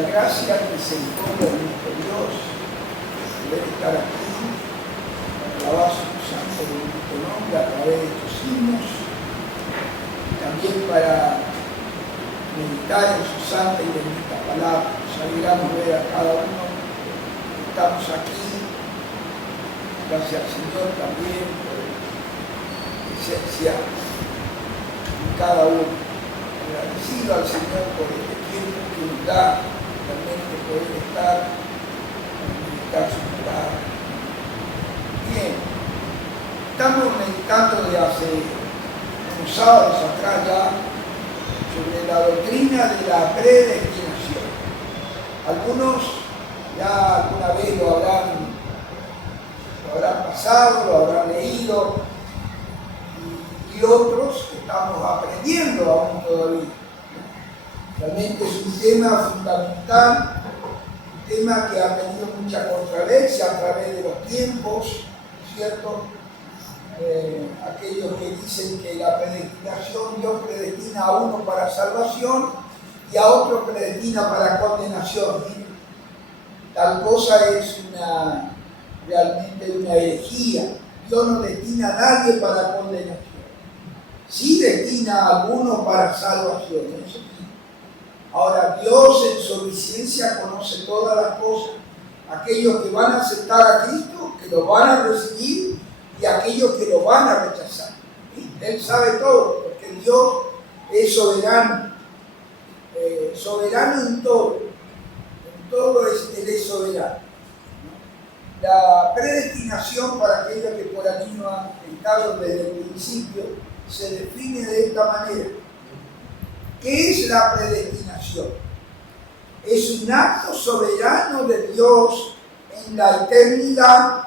la gracia y misericordia de nuestro Dios, poder estar aquí, alabar su santo y bendito nombre a través de estos himnos, y también para meditar en su santa y bendita palabra. Nos alegramos ver a cada uno que estamos aquí. Gracias al Señor también por la presencia de cada uno. Agradecido al Señor por este tiempo que nos da realmente poder estar y meditar su palabra. Bien, estamos meditando de hace unos sábados atrás ya sobre la doctrina de la predestinación. Algunos ya alguna vez lo habrán pasado, lo habrán leído, y otros estamos aprendiendo aún todavía. Realmente es un tema fundamental, un tema que ha tenido mucha controversia a través de los tiempos, ¿cierto? Aquellos que dicen que la predestinación, Dios predestina a uno para salvación y a otro predestina para condenación. Tal cosa es realmente una herejía. Dios no destina a nadie para condenación. Sí destina a algunos para salvación, eso sí. Ahora, Dios en su omnisciencia conoce todas las cosas. Aquellos que van a aceptar a Cristo, que lo van a recibir, y aquellos que lo van a rechazar. Él sabe todo, porque Dios es soberano. Soberano en todo. En todo Él es soberano. La predestinación, para aquellos que por aquí no han estado desde el principio, se define de esta manera. ¿Qué es la predestinación? Es un acto soberano de Dios en la eternidad,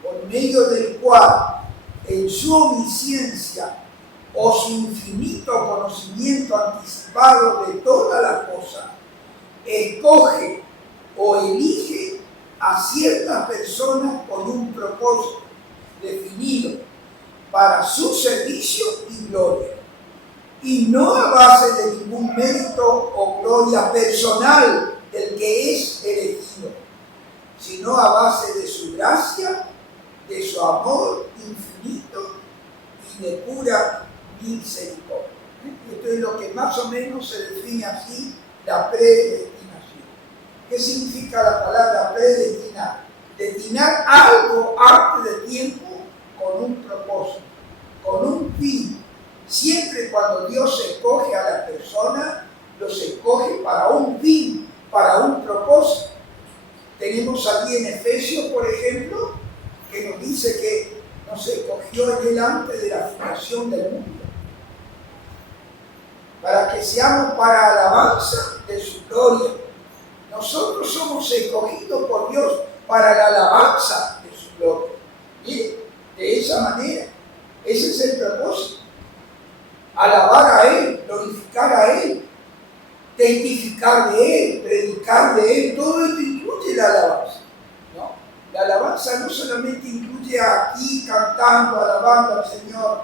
por medio del cual, en su omnisciencia o su infinito conocimiento anticipado de todas las cosas, escoge o elige a ciertas personas con un propósito definido para su servicio y gloria, y no a base de ningún mérito o gloria personal del que es elegido, sino a base de su gracia, de su amor infinito y de pura misericordia. Esto es lo que más o menos se define así la predestinación. ¿Qué significa la palabra predestinar? Destinar algo antes de tiempo con un propósito, con un fin. Siempre cuando Dios escoge a la persona, los escoge para un fin, para un propósito. Tenemos aquí en Efesios, por ejemplo, que nos dice que nos escogió en él antes de la fundación del mundo, para que seamos para alabanza de su gloria. Nosotros somos escogidos por Dios para la alabanza de su gloria. ¿Bien? De esa manera, ese es el propósito. Alabar a Él, glorificar a Él, testificar de Él, predicar de Él, todo esto incluye la alabanza, ¿no? La alabanza no solamente incluye aquí cantando, alabando al Señor,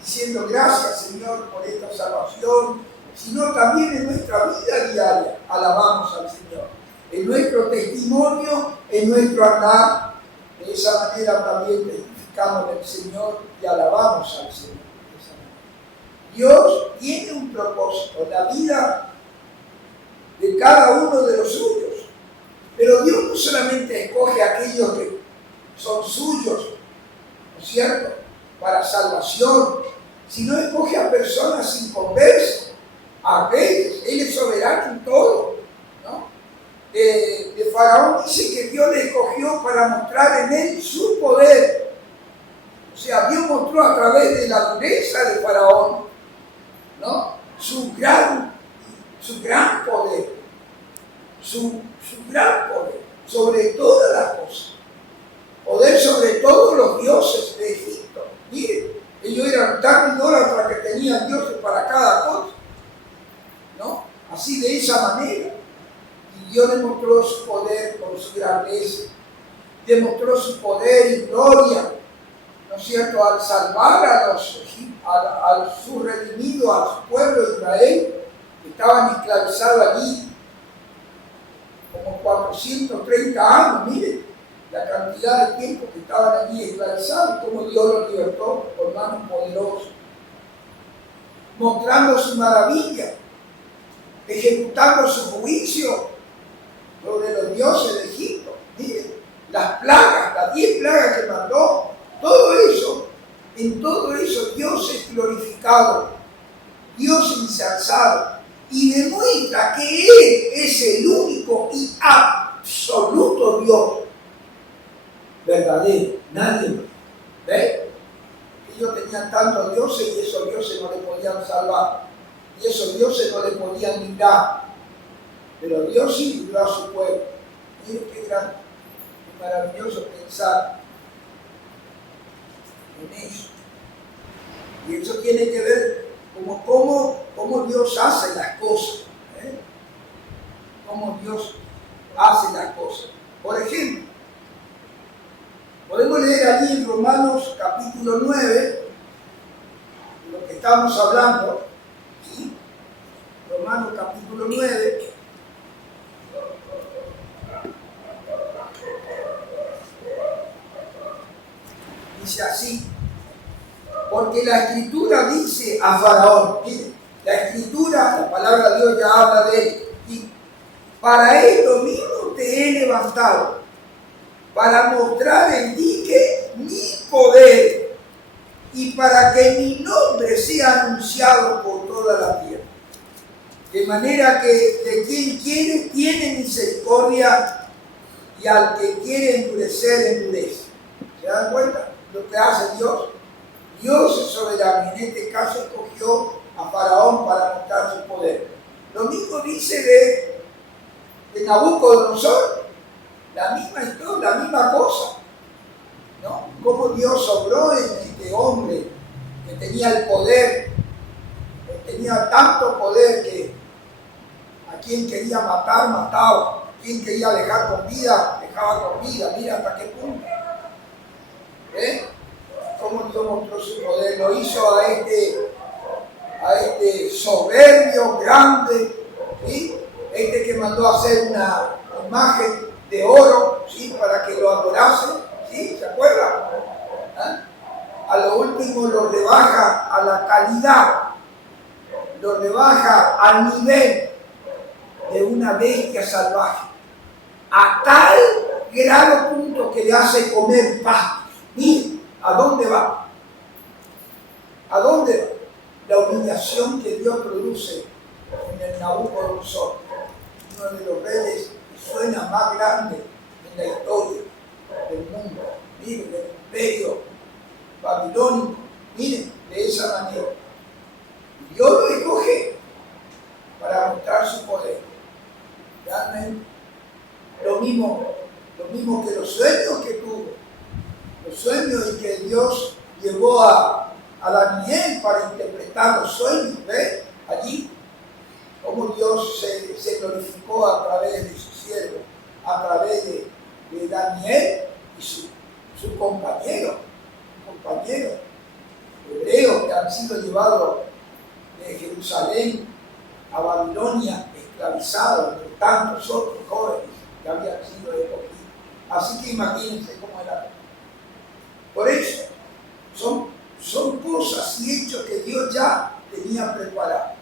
diciendo gracias Señor por esta salvación, sino también en nuestra vida diaria alabamos al Señor, en nuestro testimonio, en nuestro andar. De esa manera también testificamos del Señor y alabamos al Señor. Dios tiene un propósito en la vida de cada uno de los suyos, pero Dios no solamente escoge a aquellos que son suyos, ¿no es cierto?, para salvación, sino escoge a personas inconversas, a reyes. Él es soberano en todo, ¿no? De Faraón dice que Dios le escogió para mostrar en él su poder. O sea, Dios mostró a través de la dureza de Faraón, ¿no?, su gran poder, su gran poder sobre todas las cosas, poder sobre todos los dioses de Egipto. Miren, ellos eran tan idólatras que tenían dioses para cada cosa, ¿no? Así de esa manera. Y Dios demostró su poder con su grandeza, demostró su poder y gloria, ¿no es cierto?, al salvar a su redimido, a su pueblo de Israel, que estaban esclavizados allí. como 430 años, miren la cantidad de tiempo que estaban allí esclavizados, como Dios los libertó con manos poderosas, mostrando su maravilla, ejecutando su juicio sobre los dioses de Egipto. Miren, las plagas, las 10 plagas que mandó, todo eso, en todo eso Dios es glorificado, Dios es ensalzado, y demuestra que Él es el único y absoluto Dios verdadero, nadie más. ¿Ves? Ellos tenían tantos dioses y esos dioses no le podían salvar, y esos dioses no le podían librar, pero Dios sí libró a su pueblo. Miren qué gran, qué maravilloso pensar en eso. Y eso tiene que ver cómo Dios hace las cosas. Cómo Dios hace las cosas. Por ejemplo, podemos leer allí en Romanos capítulo 9, de lo que estamos hablando, ¿sí? Romanos capítulo 9. Dice así, porque la Escritura dice a Faraón, miren, la Escritura, la palabra de Dios ya habla de él, y para esto mismo te he levantado, para mostrar en ti que mi poder, y para que mi nombre sea anunciado por toda la tierra. De manera que de quien quiere, tiene misericordia, y al que quiere endurecer, endurece. ¿Se dan cuenta lo que hace Dios? Dios es soberano, en este caso escogió a Faraón para mostrar su poder. Lo mismo dice de Nabucodonosor, la misma historia, la misma cosa, ¿no? Cómo Dios obró en este hombre que tenía el poder, que tenía tanto poder que a quien quería matar, mataba, a quien quería dejar con vida, dejaba con vida. Mira hasta qué punto. Cómo Dios mostró su poder, lo hizo a este soberbio, grande, ¿sí? Este que mandó a hacer una imagen de oro, ¿sí? Para que lo adorase, ¿sí? ¿Se acuerdan? ¿Ah? A lo último lo rebaja a la calidad, lo rebaja al nivel de una bestia salvaje, a tal grado punto que le hace comer pasto. Miren, ¿a dónde va? ¿A dónde va? La humillación que Dios produce en el Nabucodonosor, uno de los reyes que suena más grande en la historia del mundo. Miren, el imperio babilónico, miren, de esa manera. Dios lo escoge para mostrar su poder. Realmente, lo mismo que los sueños que tuvo, los sueños en que Dios llevó a Daniel para interpretar los sueños, ¿ves? Allí, cómo Dios se glorificó a través de su siervo, a través de Daniel y su compañero hebreos que han sido llevados de Jerusalén a Babilonia, esclavizados entre tantos otros jóvenes que habían sido escogidos. Así que imagínense cómo era. Por eso, son cosas y hechos que Dios ya tenía preparado.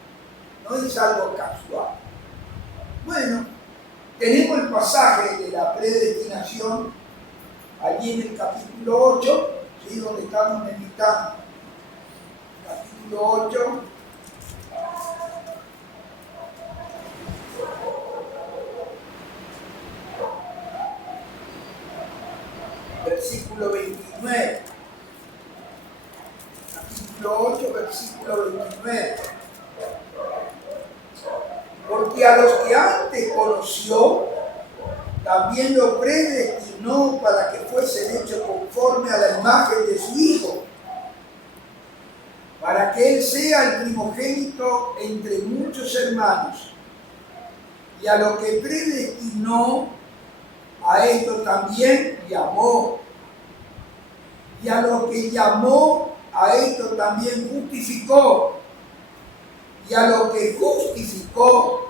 No es algo casual. Bueno, tenemos el pasaje de la predestinación allí en el capítulo 8, ¿sí? Donde estamos meditando. Capítulo 8. Versículo 29. Capítulo 8, versículo 29. Porque a los que antes conoció, también lo predestinó para que fuesen hechos conforme a la imagen de su Hijo, para que Él sea el primogénito entre muchos hermanos. Y a lo que predestinó, a esto también llamó. Y a lo que llamó, a esto también justificó. Y a lo que justificó,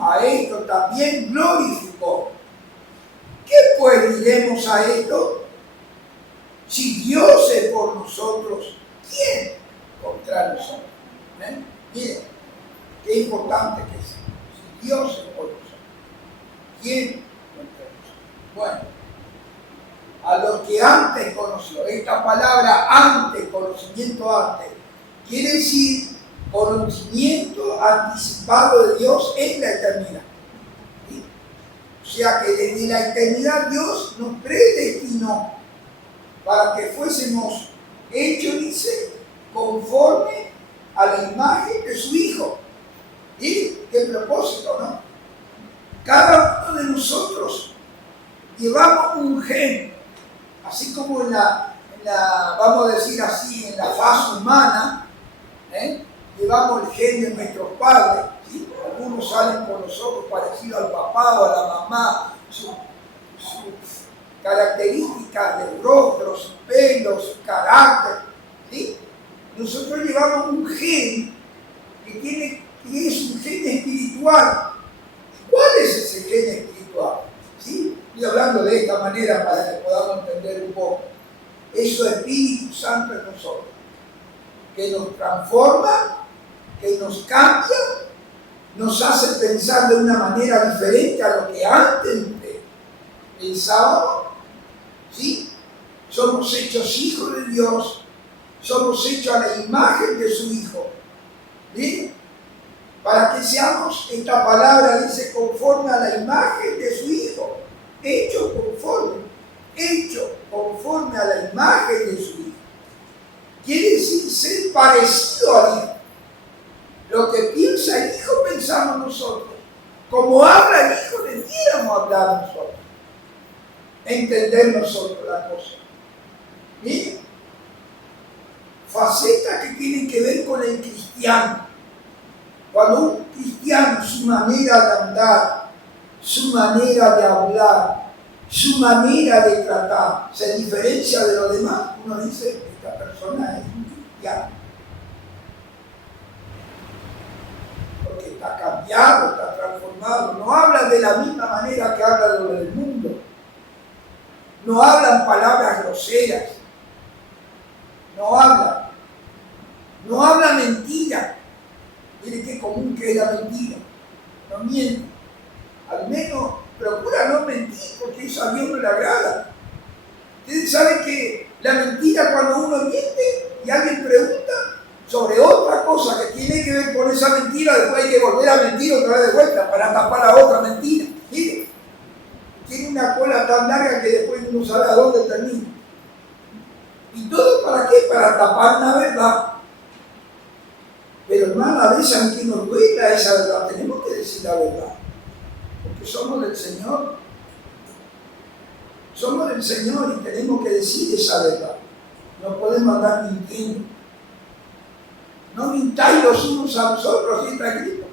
a esto también glorificó. misericordia. ¿Qué pues diremos a esto? Si Dios es por nosotros, ¿quién contra nosotros? Miren, qué importante que es. Si Dios es por nosotros, ¿quién contra nosotros? Bueno, a los que antes conoció, esta palabra antes, conocimiento antes, quiere decir conocimiento anticipado de Dios en la eternidad. ¿Sí? O sea que desde la eternidad Dios nos predestinó para que fuésemos hechos, dice, conforme a la imagen de su Hijo. ¿Y qué propósito, no? Cada uno de nosotros llevamos un gen, así como en la vamos a decir así, en la faz humana, llevamos el gen de nuestros padres, ¿sí? Algunos salen con los ojos parecidos al papá o a la mamá, sus características del rostro, su pelo, su carácter, ¿sí? Nosotros llevamos un gen que es un gen espiritual. ¿Cuál es ese gen espiritual? ¿Sí? Estoy hablando de esta manera para que podamos entender un poco. Eso es Espíritu Santo en nosotros, que nos transforma, que nos cambia, nos hace pensar de una manera diferente a lo que antes pensábamos. ¿Sí? Somos hechos hijos de Dios, somos hechos a la imagen de su Hijo. ¿Sí? Para que seamos, esta palabra dice, conforme a la imagen de su Hijo, hecho conforme a la imagen de su Hijo. Quiere decir ser parecido al Hijo. Lo que piensa el Hijo pensamos nosotros. Como habla el Hijo, debiéramos hablar nosotros. Entender nosotros la cosa. Miren, facetas que tienen que ver con el cristiano. Cuando un cristiano, su manera de andar, su manera de hablar, su manera de tratar, se diferencia de los demás, uno dice, esta persona es un cristiano. Porque está cambiado, está transformado. No habla de la misma manera que habla de lo del mundo. No hablan palabras groseras. No habla mentira. Mire qué común que es la mentira. No miente. Al menos procura no mentir, porque eso a Dios no le agrada. Ustedes saben que la mentira, cuando uno miente y alguien pregunta sobre otra cosa que tiene que ver con esa mentira, después hay que volver a mentir otra vez de vuelta para tapar la otra mentira. Mire, tiene una cola tan larga que después uno sabe a dónde termina. ¿Y todo para qué? Para tapar una verdad. Pero hermano, a veces aunque nos duela esa verdad, tenemos que decir la verdad. Porque somos del Señor. Somos del Señor y tenemos que decir esa verdad. No podemos andar mintiendo. No mintáis los unos a los otros, así está escrito.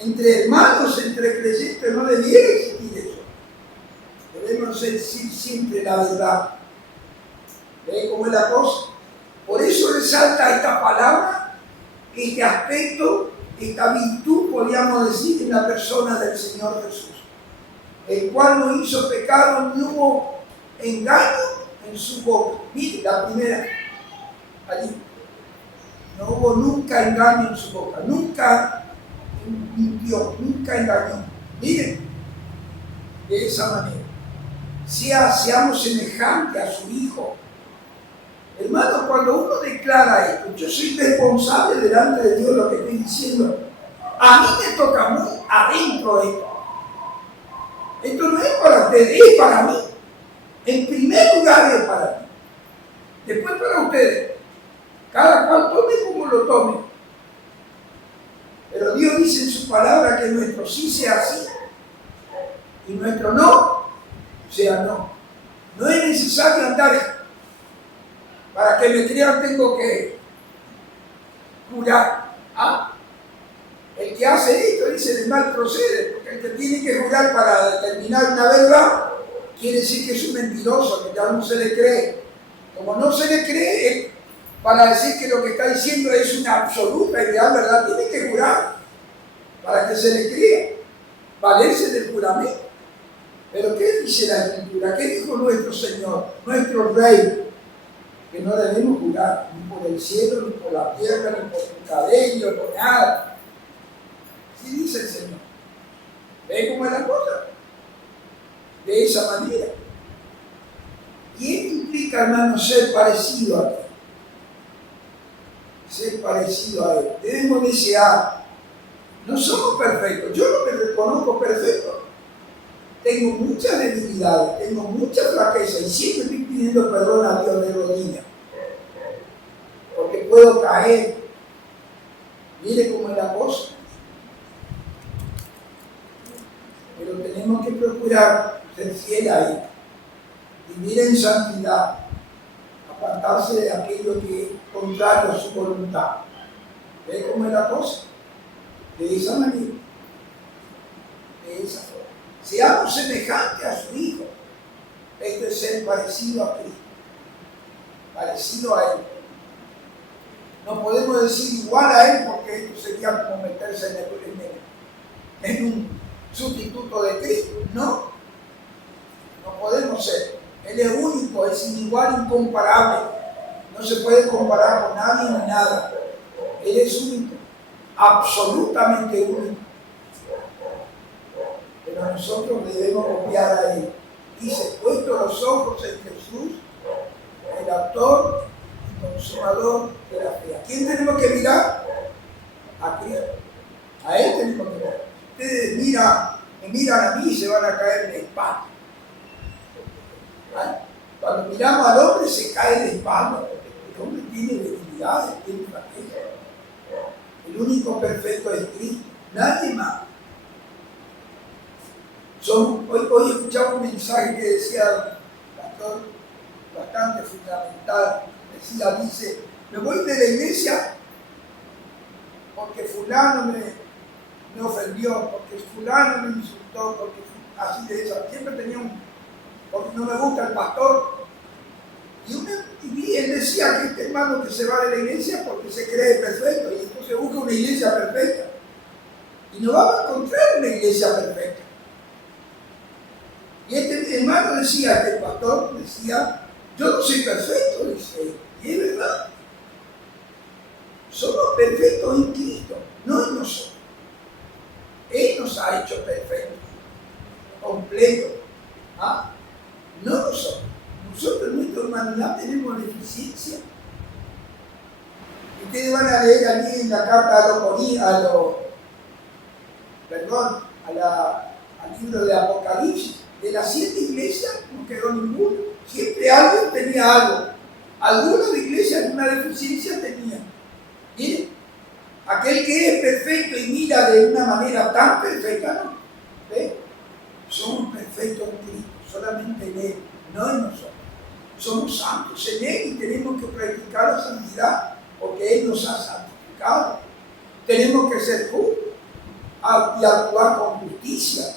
Entre hermanos, entre creyentes, no debiera existir eso. Debemos decir siempre la verdad. ¿Ve cómo es la cosa? Por eso resalta esta palabra, este aspecto, esta virtud, podríamos decir, en la persona del Señor Jesús, el cual no hizo pecado ni hubo engaño en su boca. Mire, la primera, allí, no hubo nunca engaño en su boca, nunca mintió, nunca engañó. Miren, de esa manera, seamos semejantes a su Hijo. Hermano, cuando uno declara esto, yo soy responsable delante de Dios de lo que estoy diciendo. A mí me toca muy adentro esto. Esto no es para ustedes, es para mí. En primer lugar es para mí. Después para ustedes. Cada cual tome como lo tome. Pero Dios dice en su palabra que nuestro sí sea sí y nuestro no sea no. No es necesario andar. Para que me crean tengo que jurar. ¿Ah? El que hace esto dice de mal procede, porque el que tiene que jurar para determinar una verdad quiere decir que es un mentiroso, que ya no se le cree. Como no se le cree, para decir que lo que está diciendo es una absoluta y real verdad, tiene que jurar para que se le crea, valerse del juramento. Pero ¿qué dice la Escritura? ¿Qué dijo nuestro Señor, nuestro Rey? Que no debemos jurar ni por el cielo, ni por la tierra, ni por tu cabello, ni por nada. ¿Sí dice el Señor? ¿Ve cómo es la cosa? De esa manera. Y esto implica, hermano, ser parecido a Él. Ser parecido a Él. Debemos desear. No somos perfectos. Yo no me reconozco perfecto. Tengo muchas debilidades, tengo mucha flaqueza y siempre estoy pidiendo perdón a Dios de rodillas. Porque puedo caer. Mire cómo es la cosa. Pero tenemos que procurar ser fiel a Él. Vivir en santidad. Apartarse de aquello que es contrario a su voluntad. ¿Ve cómo es la cosa? De esa manera. De esa forma. Seamos semejantes a su Hijo. Esto es ser parecido a Cristo. Parecido a Él. No podemos decir igual a Él porque esto sería como meterse en un sustituto de Cristo. No. No podemos ser. Él es único, es igual, incomparable. No se puede comparar con nadie ni nada. Él es único. Absolutamente único. Pero nosotros debemos copiar a Él. Dice, puesto los ojos en Jesús, el autor y consumador de la fe. ¿A quién tenemos que mirar? A Cristo. A Él tenemos que mirar. Ustedes me miran a mí y se van a caer de espalda. ¿Vale? Cuando miramos al hombre se cae de espalda, porque el hombre tiene debilidades, tiene flaqueza. El único perfecto es Cristo, nadie más. Hoy escuchaba un mensaje que decía el pastor, bastante fundamental. Dice, me voy de la iglesia porque fulano me ofendió, porque fulano me insultó, porque así de esa. Siempre tenía porque no me gusta el pastor. Y él decía que este hermano que se va de la iglesia porque se cree perfecto y entonces busca una iglesia perfecta. Y no va a encontrar una iglesia perfecta. Y este hermano decía, este pastor decía, yo no soy perfecto, dice, y es verdad. Somos perfectos en Cristo, no en nosotros. Él nos ha hecho perfectos, completos. ¿Ah? No nosotros. Nosotros en nuestra humanidad tenemos deficiencia. Ustedes van a leer allí en la carta al libro de Apocalipsis. De las 7 iglesias no quedó ninguno. Siempre alguien tenía algo. Alguna de iglesias alguna deficiencia tenía. Miren, aquel que es perfecto y mira de una manera tan perfecta, ¿no? ¿Ve? Somos perfectos en Cristo, solamente en Él, no en nosotros. Somos santos en Él y tenemos que practicar la santidad porque Él nos ha santificado. Tenemos que ser justos y actuar con justicia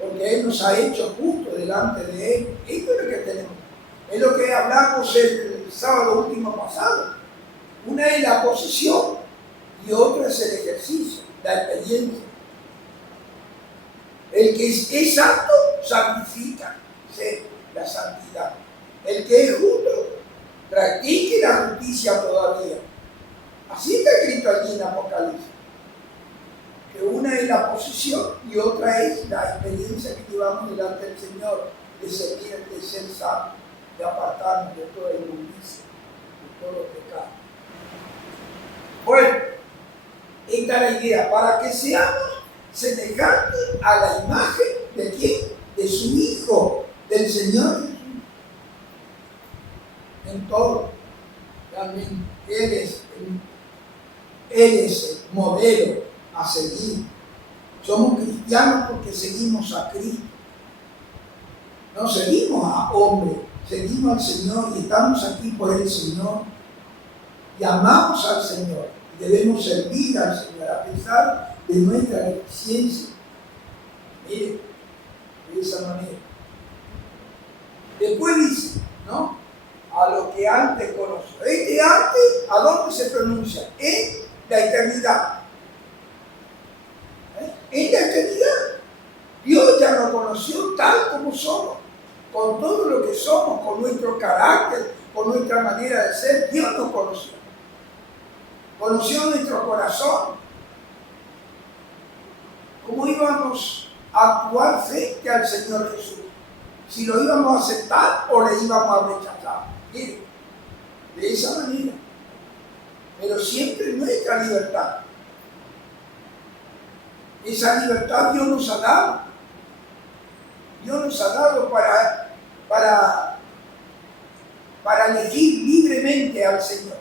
porque Él nos ha hecho justos delante de Él. Esto es lo que tenemos. Es lo que hablamos el sábado último pasado. Una es la posición y otra es el ejercicio, la experiencia. El que es santo santifica la santidad. El que es justo practique la justicia todavía. Así está escrito allí en Apocalipsis. Que una es la posición y otra es la experiencia que llevamos delante del Señor de servir, de ser santo, de apartarnos de toda inmundicia, de todo pecado. Bueno, esta es la idea, para que seamos semejantes a la imagen de quién, de su Hijo, del Señor Jesús. En todo, también Él es el modelo a seguir. Somos cristianos porque seguimos a Cristo. No seguimos a hombre, seguimos al Señor y estamos aquí por el Señor. Y amamos al Señor. Y debemos servir al Señor a pesar de nuestra deficiencia. Mire, de esa manera. Después dice, ¿no? A lo que antes conoció. Este antes, ¿a dónde se pronuncia? En la eternidad. En la eternidad. Dios ya no conoció tal como somos, con todo lo que somos, con nuestro carácter, con nuestra manera de ser. Dios nos conoció. Conoció nuestro corazón. ¿Cómo íbamos a actuar frente al Señor Jesús? Si lo íbamos a aceptar o le íbamos a rechazar. Mire, de esa manera. Pero siempre nuestra libertad. Esa libertad Dios nos ha dado. Dios nos ha dado para elegir libremente al Señor,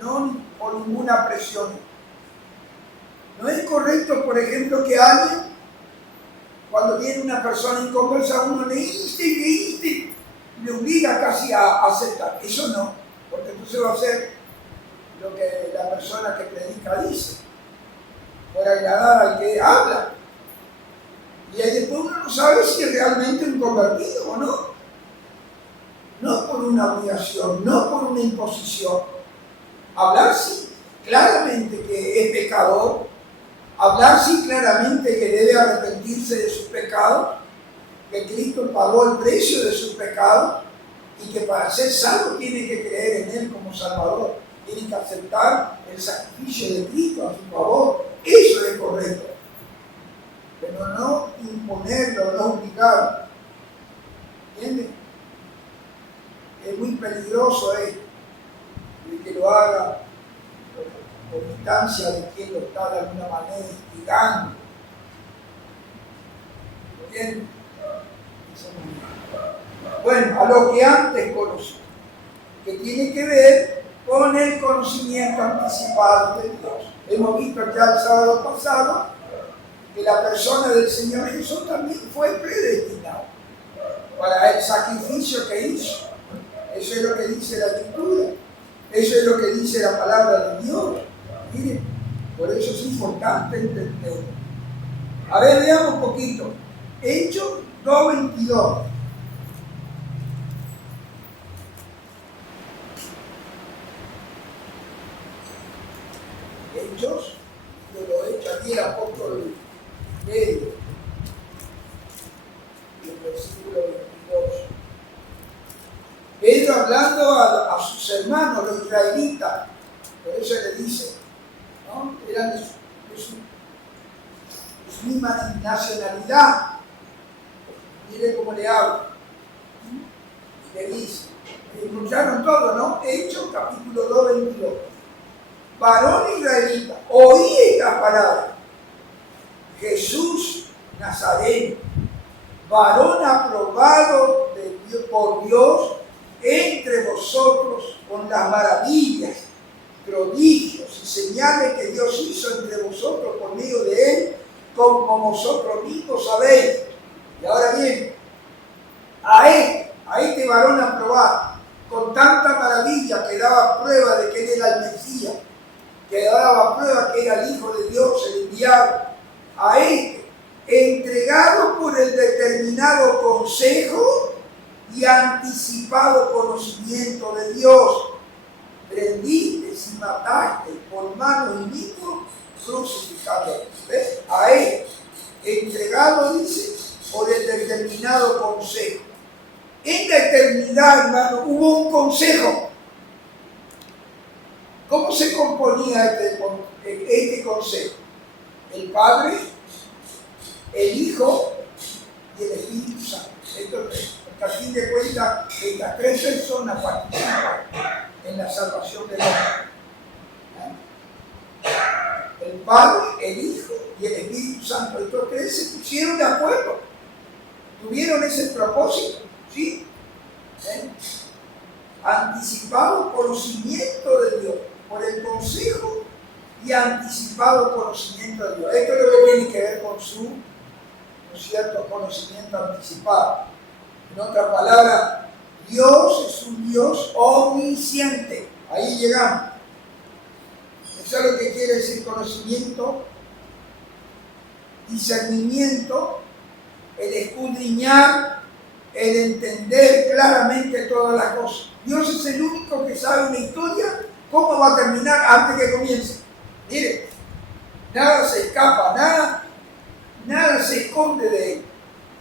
no por ninguna presión. No es correcto, por ejemplo, que alguien, cuando viene una persona en conversa, uno le inste, le obliga casi a aceptar. Eso no, porque entonces va a hacer lo que la persona que predica dice, por agradar al que habla. Y ahí después uno no sabe si es realmente un convertido o no. No por una obligación, no por una imposición. Hablar sí, claramente que es pecador. Hablar sí, claramente que debe arrepentirse de sus pecados. Que Cristo pagó el precio de sus pecados. Y que para ser salvo tiene que creer en Él como Salvador. Tiene que aceptar el sacrificio de Cristo a su favor. Eso es correcto. Pero no imponerlo, no obligarlo. ¿Entiendes? Es muy peligroso el que lo haga por instancia de quien lo está de alguna manera instigando. ¿Entiendes? Bueno, a lo que antes conocí, que tiene que ver con el conocimiento anticipado de Dios. Hemos visto ya el sábado pasado que la persona del Señor Jesús también fue predestinada para el sacrificio que hizo. Eso es lo que dice la Escritura. Eso es lo que dice la palabra de Dios. Miren, por eso es importante entender. A ver, veamos un poquito. Hechos 2:22. Hechos, yo lo he hecho aquí el apóstol Pedro, y el versículo 22. Pedro hablando a sus hermanos, los israelitas, por eso le dice, ¿no? Eran de su misma nacionalidad. Mire cómo le habla. Y le dice, escucharon todo, ¿no? Hechos capítulo 2:22. Varón israelita, oí esta palabra. Jesús Nazareno, varón aprobado por Dios entre vosotros con las maravillas, prodigios y señales que Dios hizo entre vosotros por medio de él, como vosotros mismos sabéis. Y ahora bien, a este varón aprobado, con tanta maravilla que daba prueba de que él era el Mesías, que daba prueba que era el Hijo de Dios, el enviado, a este, entregado por el determinado consejo y anticipado conocimiento de Dios, prendiste y mataste por mano inicuo, crucificado. ¿Ves? A él, entregado, dice, por el determinado consejo. En la eternidad, hermano, hubo un consejo. ¿Cómo se componía este consejo? El Padre, el Hijo y el Espíritu Santo. Porque a fin de cuentas, estas tres personas participan en la salvación del hombre. El Padre, el Hijo y el Espíritu Santo. Estos tres se pusieron de acuerdo. Tuvieron ese propósito. ¿Sí? Anticipado conocimiento de Dios por el consejo y anticipado conocimiento de Dios. Esto es lo que tiene que ver con su, ¿no es cierto?, conocimiento anticipado. En otras palabras, Dios es un Dios omnisciente. Ahí llegamos. Eso es lo que quiere decir conocimiento, discernimiento, el escudriñar, el entender claramente todas las cosas. Dios es el único que sabe una historia, cómo va a terminar antes que comience. Mire, nada se escapa, nada se esconde de él.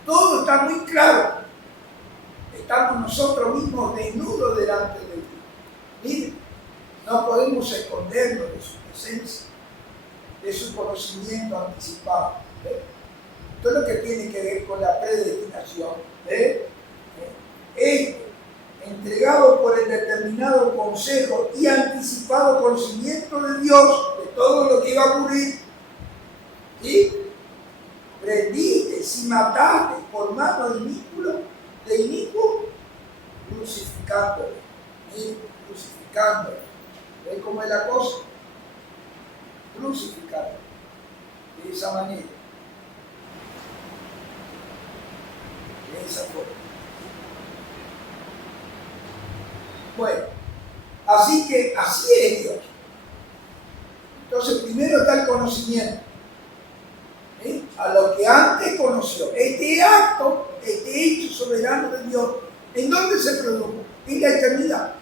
Todo está muy claro. Estamos nosotros mismos desnudos delante de Dios. Miren, no podemos escondernos de su presencia, de su conocimiento anticipado. Todo lo que tiene que ver con la predestinación. Esto, entregado por el determinado consejo y anticipado conocimiento de Dios de todo lo que iba a ocurrir. ¿Sí? Prendiste, si mataste por mano de inicuo, crucificándole. ¿Sí? Crucificándole. ¿Ven cómo es la cosa? Crucificándole. De esa manera. De esa forma. Bueno, así es Dios. Entonces, primero está el conocimiento. ¿Sí? A lo que antes conoció. Este acto, este hecho soberano de Dios, ¿en dónde se produjo? En la eternidad.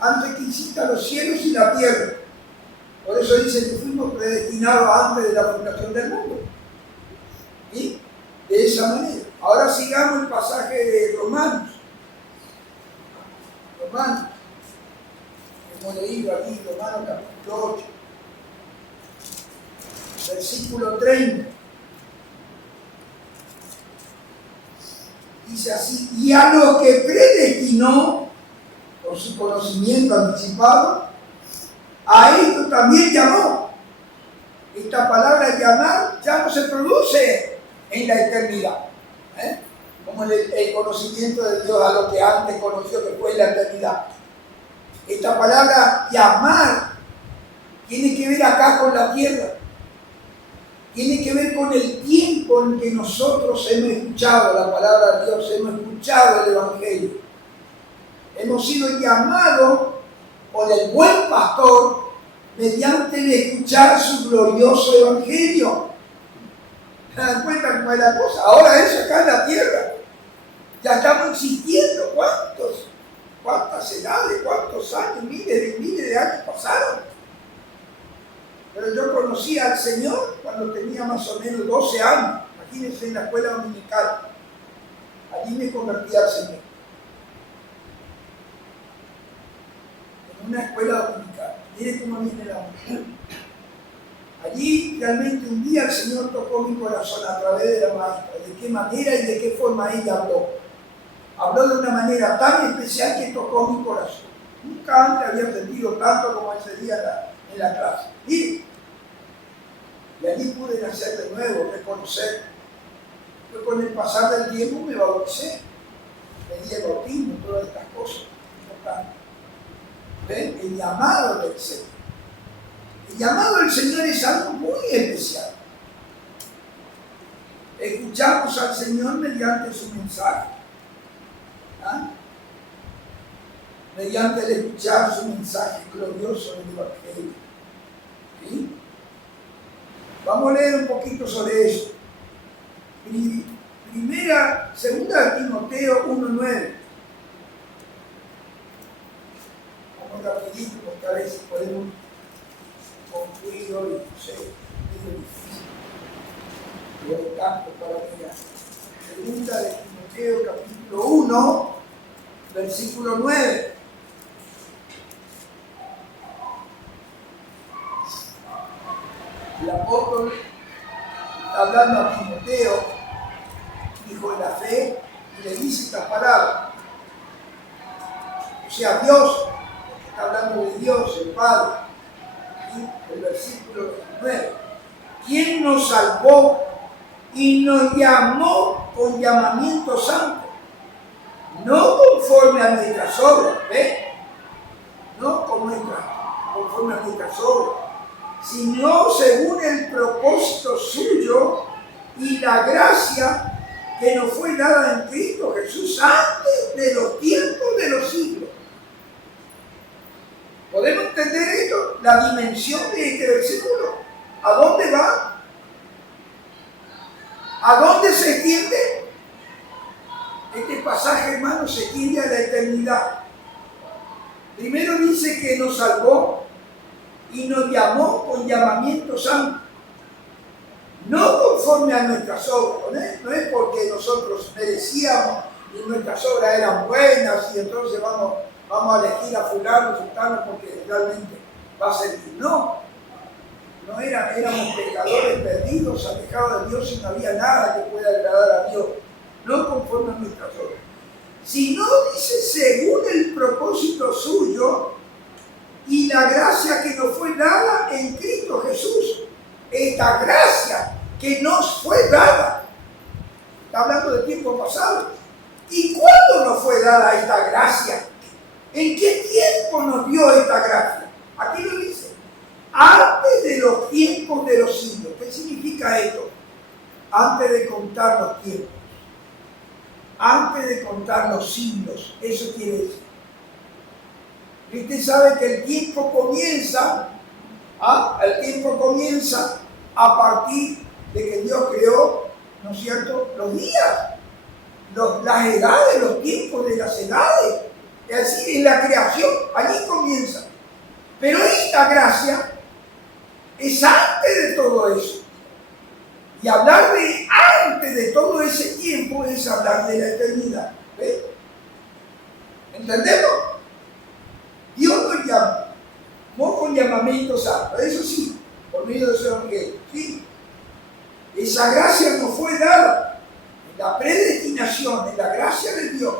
Antes que hiciste los cielos y la tierra. Por eso dice que fuimos predestinados antes de la fundación del mundo. ¿Sí? De esa manera. Ahora sigamos el pasaje de Romanos. Romanos. Hemos leído aquí, Romanos capítulo 8. Versículo 30. Dice así: y a los que predestinó por su conocimiento anticipado, a esto también llamó. Esta palabra llamar ya no se produce en la eternidad. Como el conocimiento de Dios a lo que antes conoció, que fue en la eternidad. Esta palabra llamar tiene que ver acá con la tierra. Tiene que ver con el tiempo en que nosotros hemos escuchado la palabra de Dios, hemos escuchado el Evangelio. Hemos sido llamados por el buen pastor mediante el escuchar su glorioso Evangelio. ¿Se dan cuenta cómo es la cosa? Ahora eso acá en la tierra. Ya estamos existiendo. ¿Cuántas edades, cuántos años, miles de años pasaron? Pero yo conocí al Señor cuando tenía más o menos 12 años. Imagínense, en la escuela dominical. Allí me convertí al Señor. En una escuela dominical. Miren cómo viene la mujer. Allí realmente un día el Señor tocó mi corazón a través de la maestra. De qué manera y de qué forma ella habló. Habló de una manera tan especial que tocó mi corazón. Nunca antes había sentido tanto como ese día en la clase. Y allí pude nacer de nuevo, reconocer. Yo con el pasar del tiempo me bauticé. Me di el bautismo, todas estas cosas importantes. ¿Ven? El llamado del Señor. El llamado del Señor es algo muy especial. Escuchamos al Señor mediante su mensaje. Mediante el escuchar su mensaje glorioso del Evangelio. ¿Sí? Vamos a leer un poquito sobre eso. Segunda de Timoteo 1:9. Vamos rapidito porque a veces podemos concluir hoy, no sé, es difícil. Yo hay tanto para mirar. Segunda de Timoteo capítulo 1, versículo 9. El apóstol está hablando a Timoteo, hijo de la fe, y le dice estas palabras. O sea, Dios, está hablando de Dios, el Padre. ¿Sí? El versículo 9. ¿Quién nos salvó y nos llamó con llamamiento santo? No conforme a nuestras obras, ¿ves? No conforme a nuestras obras, sino según el propósito suyo y la gracia que nos fue dada en Cristo Jesús antes de los tiempos de los siglos. ¿Podemos entender esto? La dimensión de este versículo. ¿A dónde va? ¿A dónde se extiende? Este pasaje, hermano, se extiende a la eternidad. Primero dice que nos salvó y nos llamó con llamamiento santo. No conforme a nuestras obras, no es porque nosotros merecíamos y nuestras obras eran buenas y entonces vamos a elegir a fulano, sultano porque realmente va a servir. No éramos pecadores perdidos, alejados de Dios y no había nada que pueda agradar a Dios, no conforme a nuestras obras, sino dice según el propósito suyo y la gracia que nos fue dada en Cristo Jesús. Esta gracia que nos fue dada, está hablando del tiempo pasado. ¿Y cuándo nos fue dada esta gracia? ¿En qué tiempo nos dio esta gracia? Aquí lo dice, antes de los tiempos de los siglos. ¿Qué significa esto? Antes de contar los tiempos, antes de contar los siglos, eso quiere decir. Y usted sabe que el tiempo comienza a partir de que Dios creó, ¿no es cierto?, los días, las edades, los tiempos de las edades. Es decir, en la creación, allí comienza. Pero esta gracia es antes de todo eso. Y hablar de antes de todo ese tiempo es hablar de la eternidad. ¿Ves? ¿Entendemos? Dios nos llama, no con llamamiento santo, eso sí, por medio de su evangelio. ¿Sí? Esa gracia nos fue dada en la predestinación, en la gracia de Dios.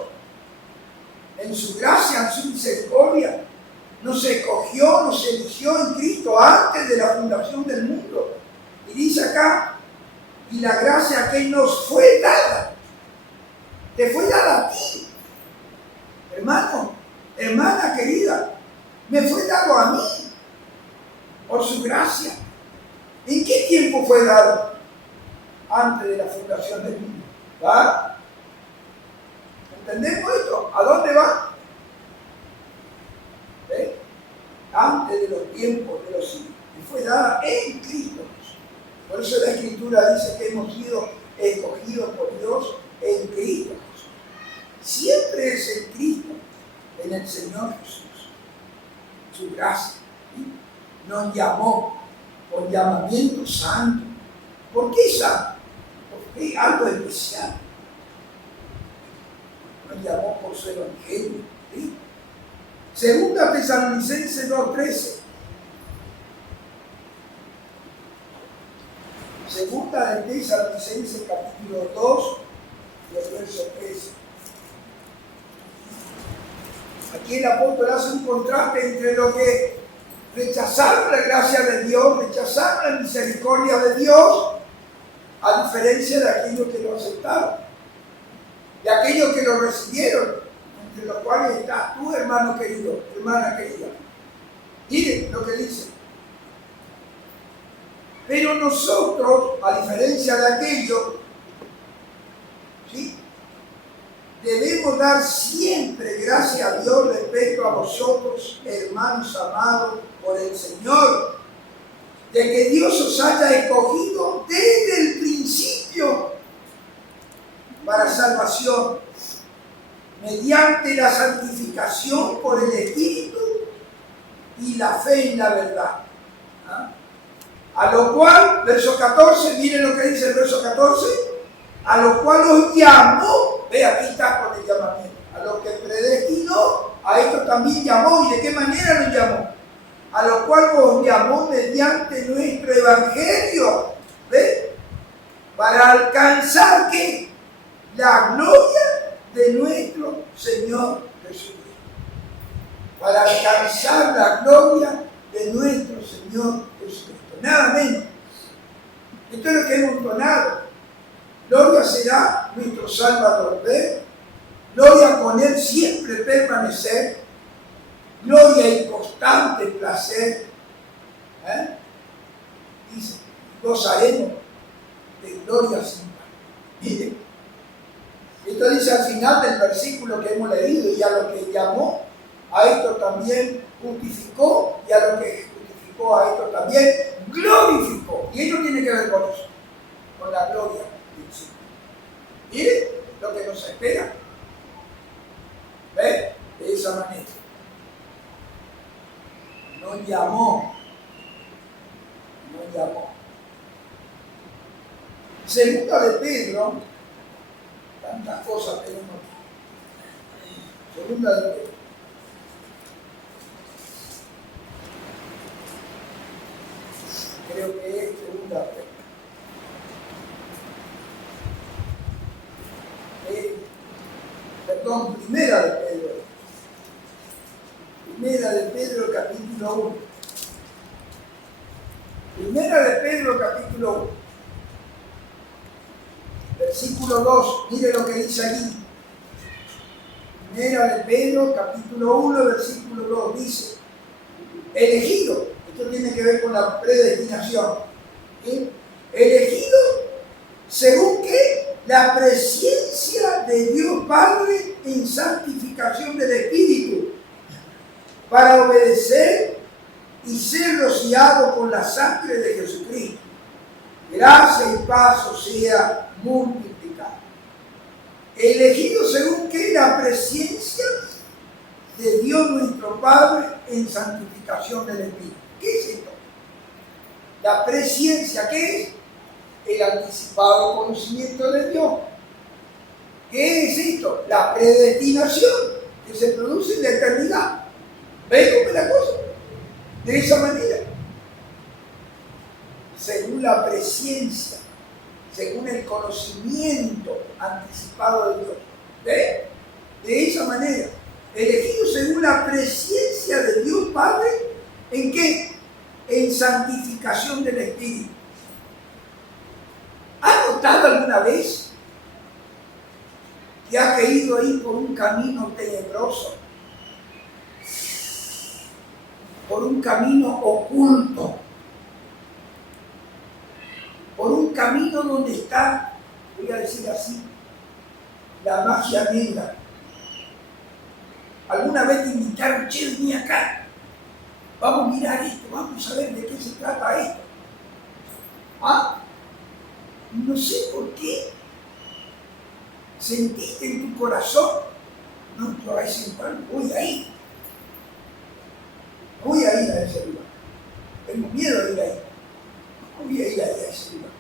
En su gracia, en su misericordia, nos escogió, nos eligió en Cristo antes de la fundación del mundo. Y dice acá, y la gracia que nos fue dada, te fue dada a ti, hermano, hermana querida, me fue dado a mí, por su gracia. ¿En qué tiempo fue dado? Antes de la fundación del mundo. ¿Va? ¿Entendemos esto? ¿A dónde va? ¿Ve? Antes de los tiempos de los siglos. Y fue dada en Cristo. Por eso la Escritura dice que hemos sido escogidos por Dios en Cristo. Siempre es en Cristo, en el Señor Jesús. Su gracia. ¿Sí? Nos llamó con llamamiento santo. ¿Por qué santo? Porque hay algo especial. Nos llamó por su evangelio. ¿Sí? Segunda Tesalonicenses 2:13. Segunda de Tesalonicenses capítulo 2 y el verso 13. Aquí el apóstol hace un contraste entre lo que rechazaron la gracia de Dios, rechazaron la misericordia de Dios, a diferencia de aquellos que lo aceptaron, de aquellos que lo recibieron, entre los cuales estás tú, hermano querido, hermana querida. Miren lo que dice. Pero nosotros, a diferencia de aquellos, ¿sí?, debemos dar siempre gracias a Dios respecto a vosotros, hermanos amados por el Señor, de que Dios os haya escogido desde el principio para salvación, mediante la santificación por el Espíritu y la fe en la verdad. ¿Ah? A lo cual, verso 14, miren lo que dice el verso 14, a lo cual os llamó, ve, aquí está con el llamamiento, a lo que predestinó, a esto también llamó. ¿Y de qué manera nos llamó? A lo cual os llamó mediante nuestro evangelio, ¿ve? Para alcanzar, ¿qué? La gloria de nuestro Señor Jesucristo. Para alcanzar la gloria de nuestro Señor Jesucristo. Nada menos. Esto es lo que hemos entonado. Gloria será nuestro Salvador. ¿Ve? Gloria con Él siempre permanecer. Gloria y constante placer. Dice, gozaremos de gloria sin par. Miren, esto dice al final del versículo que hemos leído, y a lo que llamó, a esto también justificó, y a lo que justificó, a esto también glorificó. Y esto tiene que ver con eso, con la gloria del Señor. Miren lo que nos espera. ¿Ve? De esa manera. Nos llamó. Segunda de Pedro, tantas cosas tenemos aquí. Segunda de Pedro. Creo que es segunda de Pedro. Perdón, primera de Pedro. Primera de Pedro, capítulo 1. Primera de Pedro, capítulo 1. Versículo 2, mire lo que dice allí. Primera de Pedro, capítulo 1, versículo 2, dice, elegido, esto tiene que ver con la predestinación, ¿sí? Elegido según que la presencia de Dios Padre en santificación del Espíritu, para obedecer y ser rociado con la sangre de Jesucristo. Gracia y paz os sea multiplicada. Elegido según que la presencia de Dios nuestro Padre en santificación del Espíritu. ¿Qué es esto? La presencia, ¿qué es? El anticipado conocimiento de Dios. ¿Qué es esto? La predestinación que se produce en la eternidad. ¿Ves cómo es la cosa? De esa manera. Según la presencia, según el conocimiento anticipado de Dios. ¿Ves? De esa manera. Elegido según la presencia de Dios Padre, ¿en qué? En santificación del Espíritu. ¿Has notado alguna vez que ha caído ahí por un camino tenebroso? Por un camino oculto, por un camino donde está, voy a decir así, la magia negra. ¿Alguna vez te invitaron, che, vení acá, vamos a mirar esto, vamos a ver de qué se trata esto? ¿Ah? No sé por qué sentiste en tu corazón, no, yo a ese lugar voy a ir. Voy a ir a ese lugar. Tengo miedo de ir ahí. Voy a ir a ese lugar.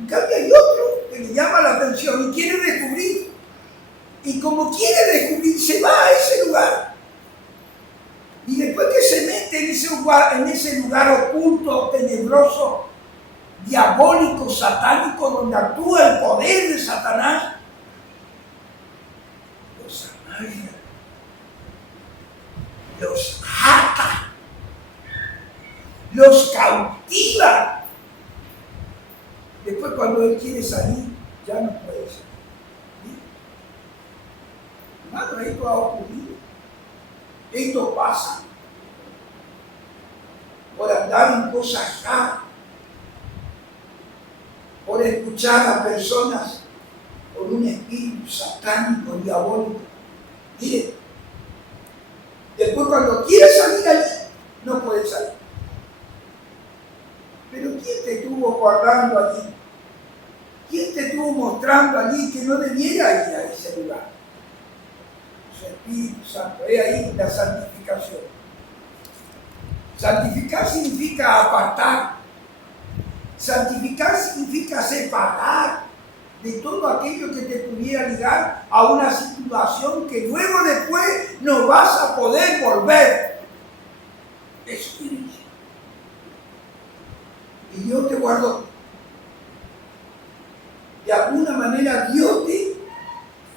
En cambio hay otro que le llama la atención y quiere descubrir. Y como quiere descubrir, se va a ese lugar. Y después que se mete en ese lugar oculto, tenebroso, diabólico, satánico, donde actúa el poder de Satanás, los amarga, los ata, los cautiva. Después cuando él quiere salir, ya no puede salir. Hermano, esto ha ocurrido. Esto pasa por andar en cosas raras, por escuchar a personas con un espíritu satánico, diabólico. Mire, después cuando quiere salir allí, no puede salir. Pero ¿quién te estuvo guardando allí? ¿Quién te estuvo mostrando allí que no debiera ir a ese lugar? Su Espíritu Santo. Es ahí la santificación. Santificar significa apartar. Santificar significa separar de todo aquello que te pudiera ligar a una situación que luego después no vas a poder volver. Eso quiere decir. Y Dios te guardó. De alguna manera Dios te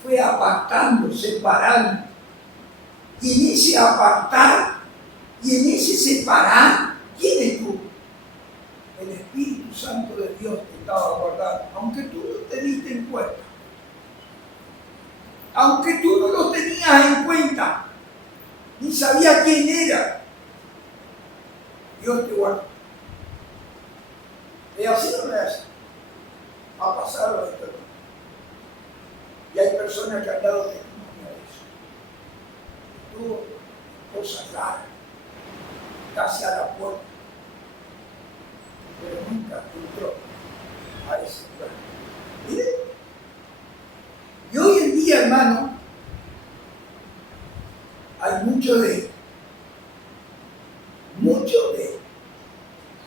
fue apartando, separando. Y en ese apartar y en ese separar, ¿quién es tú? El Espíritu Santo de Dios te estaba guardando, aunque tú no te diste en cuenta. Aunque tú no lo tenías en cuenta, ni sabías quién era, Dios te guardó. ¿Es así o no es así? Ha pasado esto. Y hay personas que han dado testimonio de eso. Tuvo cosas raras, casi a la puerta, pero nunca entró a ese lugar. Mire, y hoy en día, hermano, hay mucho de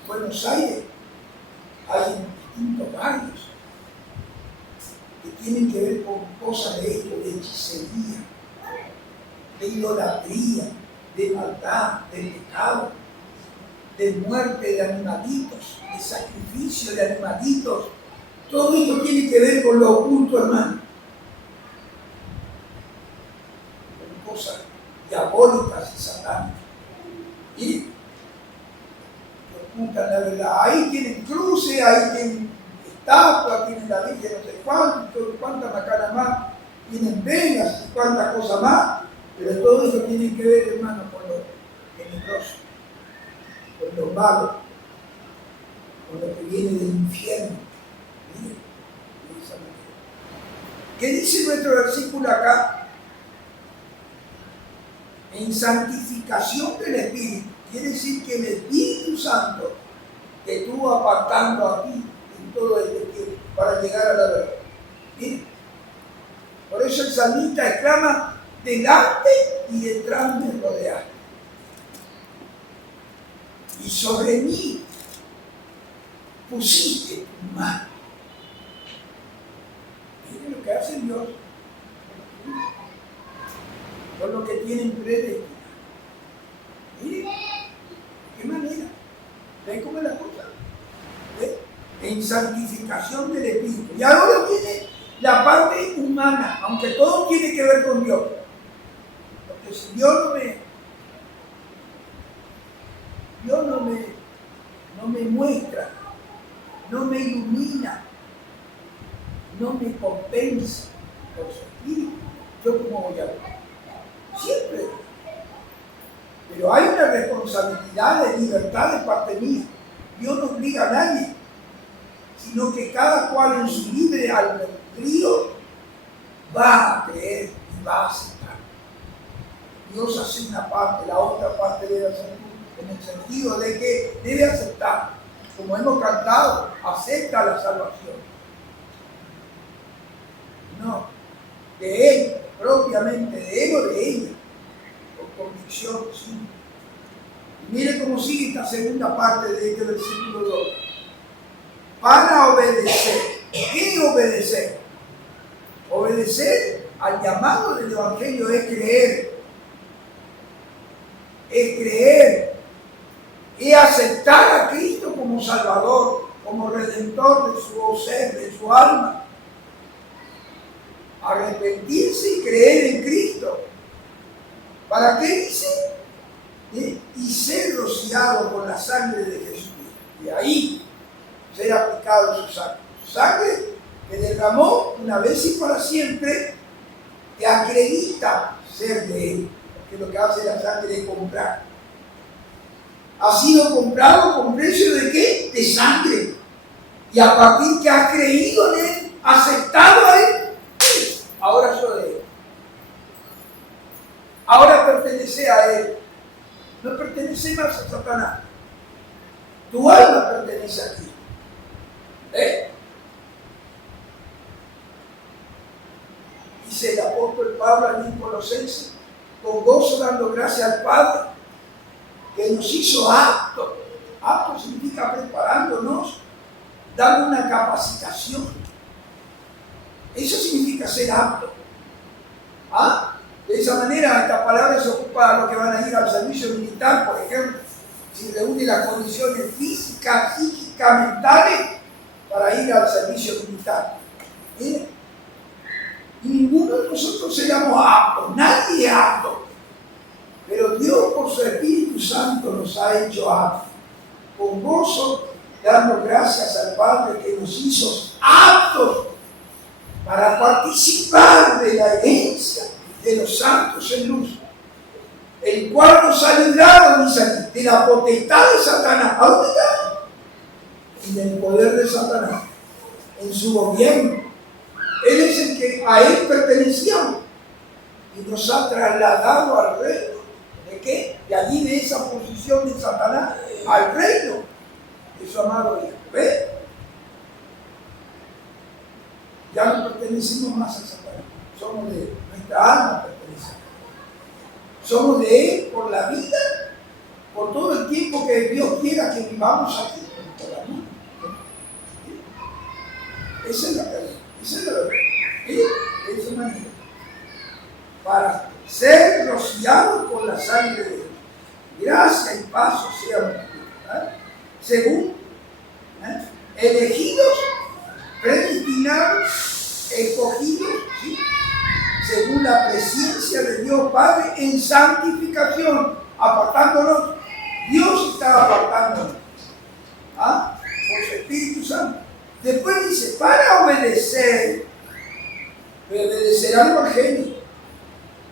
Buenos Aires, hay en distintos barrios, tienen que ver con cosas de esto, de hechicería, de idolatría, de maldad, de pecado, de muerte de animalitos, de sacrificio de animalitos. Todo esto tiene que ver con lo oculto, hermano. Con cosas diabólicas y satánicas. Y que ocultan la verdad. Ahí tienen cruces, ahí tienen estatuas, tienen la Virgen no sé cuántas macanas más, tienen velas y cuántas cosas más. Pero todo eso tiene que ver, hermano, con lo peligroso, con lo malo, con lo que viene del infierno. Miren, de esa manera. ¿Qué dice nuestro versículo acá? En santificación del Espíritu. Quiere decir que el Espíritu Santo te estuvo apartando a ti en todo este tiempo para llegar a la verdad. Miren. Por eso el salmista exclama: delante y detrás me rodeaste, y sobre mí pusiste tu mano. Miren lo que hace Dios con lo que tienen predestinado. Miren, ¿de qué manera? ¿Ven cómo es la cosa? ¿Ven? En santificación del Espíritu. Y ahora viene la parte humana, aunque todo tiene que ver con Dios. Porque si Dios no me muestra, no me ilumina, no me compensa por su Espíritu, ¿yo cómo voy a ver? Siempre. Pero hay una responsabilidad de libertad de parte mía. Dios no obliga a nadie, sino que cada cual en su libre albedrío va a creer y va a aceptar. Dios hace una parte, la otra parte debe hacer en el sentido de que debe aceptar, como hemos cantado, acepta la salvación. No, de Él, propiamente, de Él o de ella, por convicción, sí. Y mire cómo sigue esta segunda parte de este versículo 2. Para obedecer. ¿Qué obedecer? Obedecer al llamado del Evangelio es creer. Es creer. Es aceptar a Cristo como Salvador, como Redentor de su ser, de su alma. Arrepentirse y creer en Cristo. ¿Para qué dice? Y ser rociado con la sangre de Jesucristo. Y ahí ser aplicado su sangre. Su sangre que derramó una vez y para siempre, que acredita ser de Él. Porque lo que hace la sangre es comprar. Ha sido comprado con precio de ¿qué? De sangre. Y a partir que has creído en Él, aceptado a Él, ahora soy de Él. Ahora pertenece a Él. No pertenece más a Satanás. Tu alma pertenece a ti. Dice el apóstol Pablo allí en Colosenses, con gozo dando gracias al Padre, que nos hizo aptos. Apto significa preparándonos, dando una capacitación. Eso significa ser apto. ¿Ah? De esa manera, esta palabra se ocupa a los que van a ir al servicio militar, por ejemplo, si reúne las condiciones físicas, psíquicas, mentales, para ir al servicio militar. ¿Miren? Y ninguno de nosotros seríamos aptos, nadie es apto. Pero Dios, por su Espíritu Santo, nos ha hecho aptos. Con gozo, dando gracias al Padre que nos hizo aptos para participar de la herencia de los santos en luz, el cual nos ha librado, dice, de la potestad de Satanás. ¿A dónde está? Y del poder de Satanás, en su gobierno. Él es el que a Él pertenecíamos y nos ha trasladado al reino. ¿De qué? De allí, de esa posición de Satanás, al reino de su amado Hijo. ¿Ves? Ya no pertenecemos más a Satanás. Somos de Él. Nuestra alma pertenece a Él. Somos de Él por la vida, por todo el tiempo que Dios quiera que vivamos aquí. Por la vida. Esa es la realidad. Esa es la verdad. para ser rociados con la sangre de Dios. Gracia y paz sean multiplicadas, según elegidos, predestinados, escogidos, ¿sí? Según la presencia de Dios Padre en santificación, apartándonos. Dios está apartándonos por su Espíritu Santo. Después dice, para obedecer al Evangelio,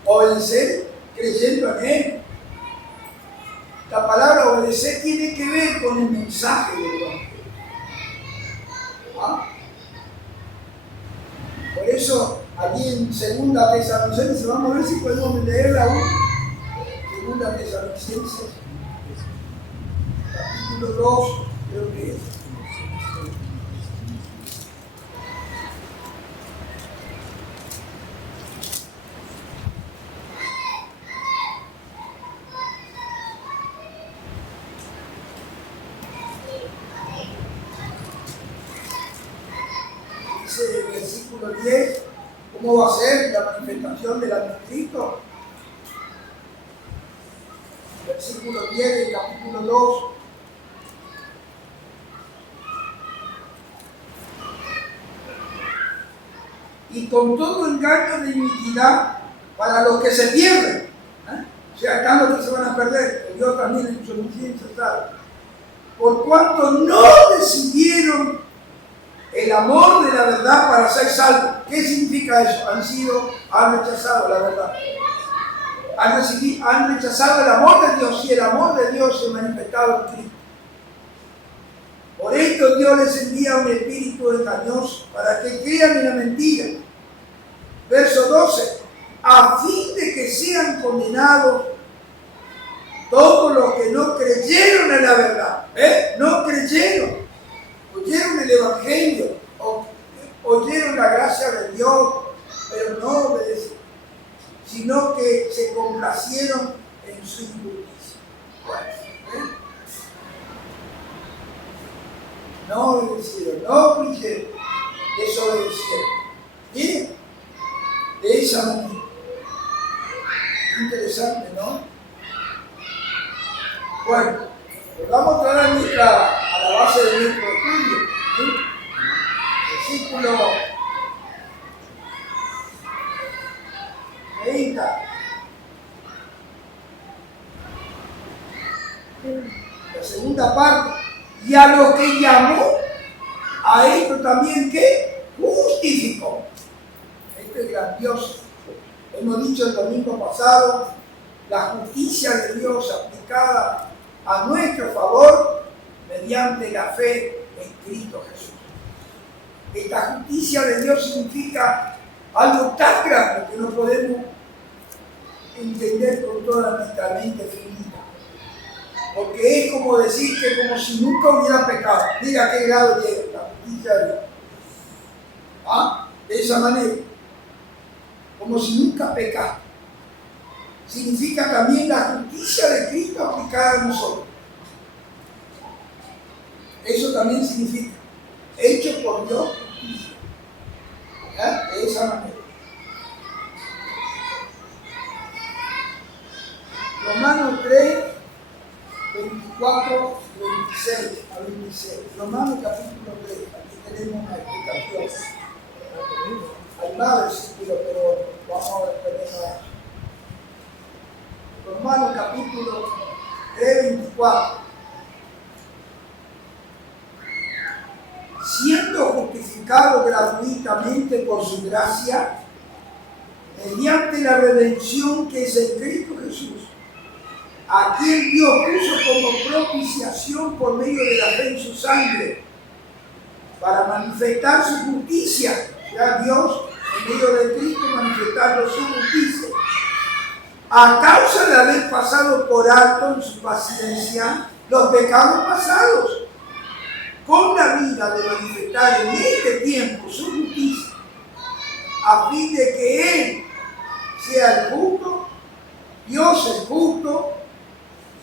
obedecer creyendo en Él. La palabra obedecer tiene que ver con el mensaje del Evangelio. Por eso, allí en 2 Tesalonicenses, vamos a ver si podemos leerla aún. 2 Tesalonicenses, capítulo 2, creo que es. Dice el versículo 10, ¿cómo va a ser la manifestación del anticristo? Versículo 10 del capítulo 2. Y con todo engaño de iniquidad para los que se pierden. O sea, acá los que se van a perder, que Dios también en su omnisciencia sabe. Por cuanto no decidieron el amor de la verdad para ser salvos. ¿Qué significa eso? Han rechazado la verdad. Han rechazado el amor de Dios y el amor de Dios se ha manifestado en Cristo. Por esto Dios les envía un espíritu engañoso para que crean en la mentira. Verso 12. A fin de que sean condenados todos los que no creyeron en la verdad. No creyeron. Oyeron el Evangelio, oyeron la gracia de Dios, pero no obedecieron, sino que se complacieron en su injusticia. No obedecieron, no creyeron, desobedecieron. Bien, de esa manera. Interesante, ¿no? Bueno, pues vamos a traer a la base de nuestro estudio. ¿Sí? Versículo 30. La segunda parte. Y a lo que llamó, a esto también que justificó. Esto es grandioso. Hemos dicho el domingo pasado, la justicia de Dios aplicada a nuestro favor mediante la fe en Cristo Jesús. Esta justicia de Dios significa algo tan grande que no podemos entender con toda nuestra mente finita. Porque es como decir que como si nunca hubiera pecado. Mira a qué grado llega la justicia de Dios. De esa manera. Como si nunca pecara. Significa también la justicia de Cristo aplicada a nosotros. Eso también significa hecho por Dios justicia. De esa manera. Romanos 3, 24, 26 a 26. Romanos capítulo 3. Aquí tenemos una explicación. Hay más versículos, pero vamos a ver eso. Romanos capítulo 3, 24. Siendo justificado gratuitamente por su gracia, mediante la redención que es en Cristo Jesús, a quien Dios puso como propiciación por medio de la fe en su sangre, para manifestar su justicia. Ya Dios, en medio de Cristo, manifestando su justicia. A causa de haber pasado por alto en su paciencia los pecados pasados, con la vida de manifestar en este tiempo su justicia, a fin de que Él sea el justo, Dios es justo,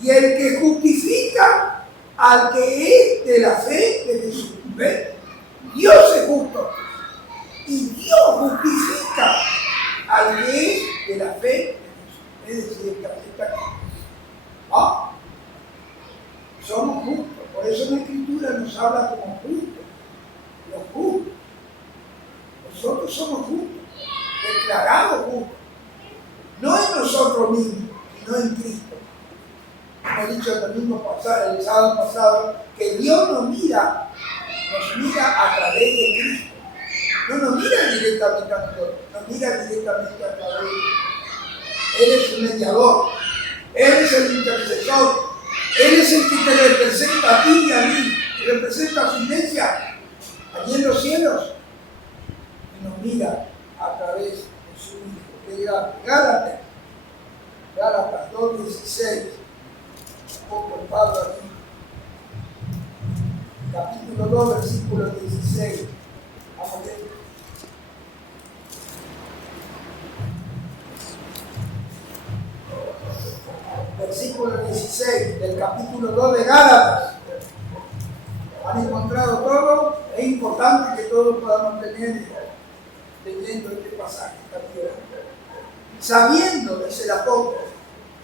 y el que justifica al que es de la fe de Jesús. ¿Ven? Dios es justo, y Dios justifica al que es de la fe, es decir, el que acepta a Cristo. ¿Ah? Somos justos. Por eso la Escritura nos habla como justos. Los justos. Nosotros somos justos, declarados justos. No en nosotros mismos, sino en Cristo. Hemos dicho el domingo pasado, el sábado pasado, que Dios nos mira a través de Cristo. No nos mira directamente a nosotros, nos mira directamente a través de Cristo. Él es un mediador, Él es el intercesor, Él es el que te representa a ti y a mí, que representa a su iglesia allí en los cielos. Y nos mira a través de su Hijo, que era Gálatas 2:16. Poco Pablo aquí, capítulo 2, versículo 16. Vamos a ver. Versículo 16 del capítulo 2 de Gálatas. ¿Han encontrado todo? Es importante que todos podamos tener leyendo este pasaje. Sabiendo, dice el apóstol,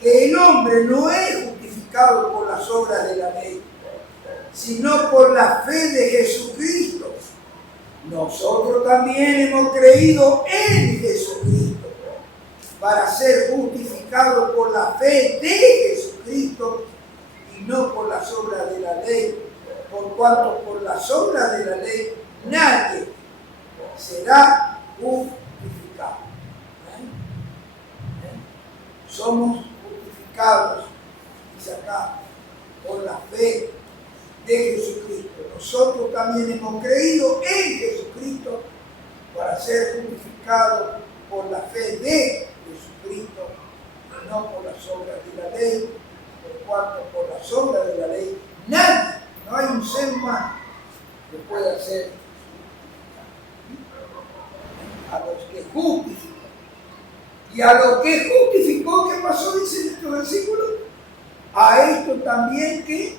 que el hombre no es justificado por las obras de la ley, sino por la fe de Jesucristo. Nosotros también hemos creído en Jesucristo para ser justificados por la fe de Jesucristo y no por las obras de la ley, por cuanto por las obras de la ley nadie será justificado. Somos justificados, dice acá, por la fe de Jesucristo. Nosotros también hemos creído en Jesucristo para ser justificados por la fe de Jesucristo y no por las obras de la ley, por cuanto por las obras de la ley nadie, no hay un ser humano que pueda ser a los que justifican. Y a los que justificó, ¿qué pasó? Dice en este versículo. A esto también que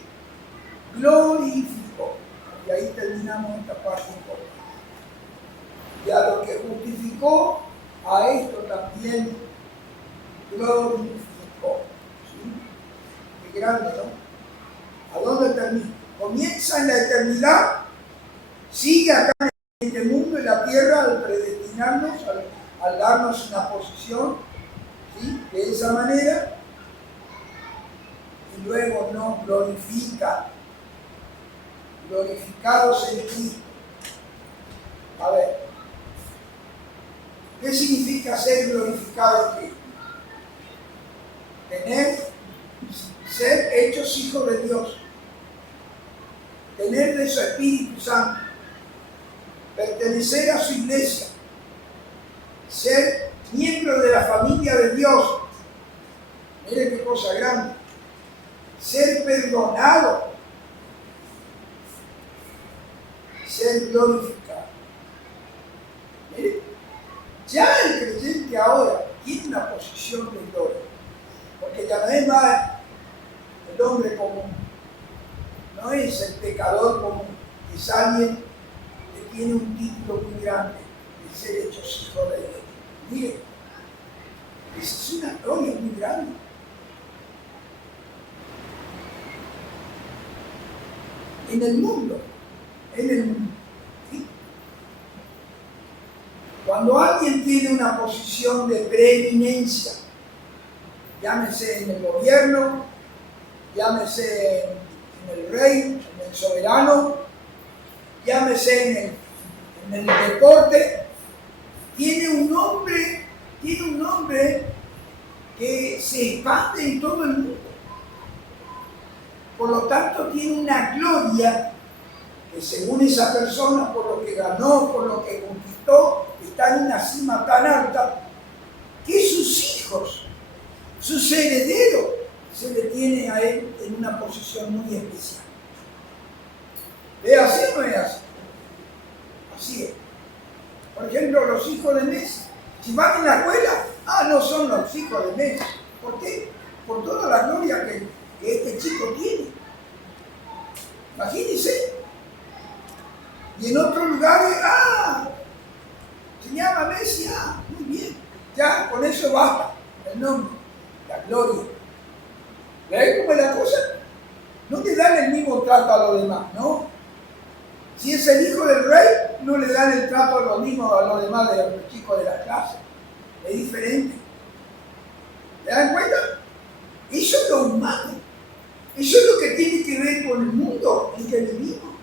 glorificó. Y ahí terminamos esta parte importante. Y a los que justificó, a esto también glorificó. ¿Sí? Qué grande, ¿no? ¿A dónde termina? Comienza en la eternidad, sigue acá en este mundo, en la tierra, al predestinarnos, al darnos una posición, ¿sí? De esa manera, y luego nos glorifica, glorificados en Cristo. A ver, ¿qué significa ser glorificado en Cristo? Ser hechos hijos de Dios, tener de su Espíritu Santo, pertenecer a su iglesia, ser miembro de la familia de Dios. Mire qué cosa grande. Ser perdonado, ser glorificado. Mire, ya el creyente ahora tiene una posición de gloria, porque ya no es más el hombre común, no es el pecador común, es alguien que tiene un título muy grande de ser hechos hijos de Dios. Mire, esa es una gloria muy grande. En el mundo, ¿sí? Cuando alguien tiene una posición de preeminencia, llámese en el gobierno, llámese en el rey, en el soberano, llámese en el deporte, tiene un nombre que se expande en todo el mundo. Por lo tanto, tiene una gloria que según esa persona, por lo que ganó, por lo que conquistó, está en una cima tan alta que sus hijos, sus herederos, se le tiene a él en una posición muy especial. ¿Es así o no es así? Así es. Por ejemplo, los hijos de Messi, si van en la escuela, no son los hijos de Messi. ¿Por qué? Por toda la gloria que este chico tiene. Imagínense. Y en otros lugares, se llama Messi, muy bien. Ya con eso eso basta, el nombre, la gloria. ¿Ves cómo es la cosa? No le dan el mismo trato a los demás, ¿no? Si es el hijo del rey, no le dan el trato a los mismos a los demás de los chicos de la clase. Es diferente. ¿Se dan cuenta? Eso es lo humano. Eso es lo que tiene que ver con el mundo en que vivimos.